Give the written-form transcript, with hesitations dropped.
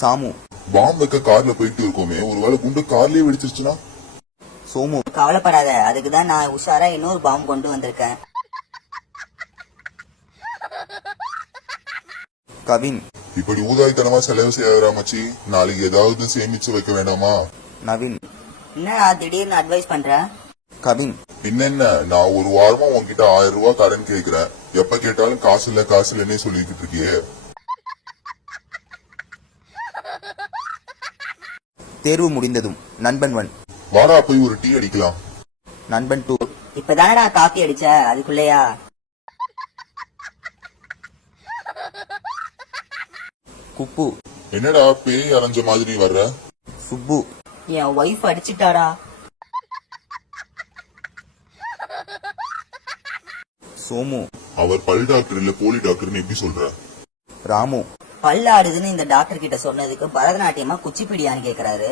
சாமு. Bomb வைக்க கார்ல போயிட்டு இருக்கோமே, ஒருவேளை குண்டு கார்லயே வெடிச்சிருச்சுன்னா? சோமு. கவலைப்படாத, அதுக்குதான் நான் உஷாரா இன்னொரு பாம்பு கொண்டு வந்திருக்கேன். கவின். இப்படி ஊதாரித்தனமா செலவு செய்யறா மச்சி, நாளைக்கு ஏதாவது சேமிச்சு வைக்க வேண்டாமா? நவீன். என்னடா திடீர்னு அட்வைஸ் பண்ற? கவின். பின்ன நான் ஒரு வாரமா உன்கிட்ட 1000 ரூபாய் தரேன்னு கேக்குறேன், எப்ப கேட்டாலும் காசு இல்லன்னே சொல்லிட்டு இருக்கியே. தேர்வு முடிந்ததும் நண்பன் 1. வாடா போய் ஒரு டீ அடிக்கலாம். நண்பன் 2. இப்பதானடா காப்பி அடிச்ச, அதுக்குள்ளயா? குப்பு. என்னடா பேய் அரைஞ்ச மாதிரி வர்ற? சுப்பு. என் ஒய்ஃப் அடிச்சிட்டாடா. சோமு. அவர் பல் டாக்டர் இல்ல போலி டாக்டர்னு எப்படி சொல்ற? ராமு. பல்லாடுதுன்னு இந்த டாக்டர் கிட்ட சொன்னதுக்கு பரதநாட்டியமா குச்சிப்பிடியான்னு கேக்குறாரு.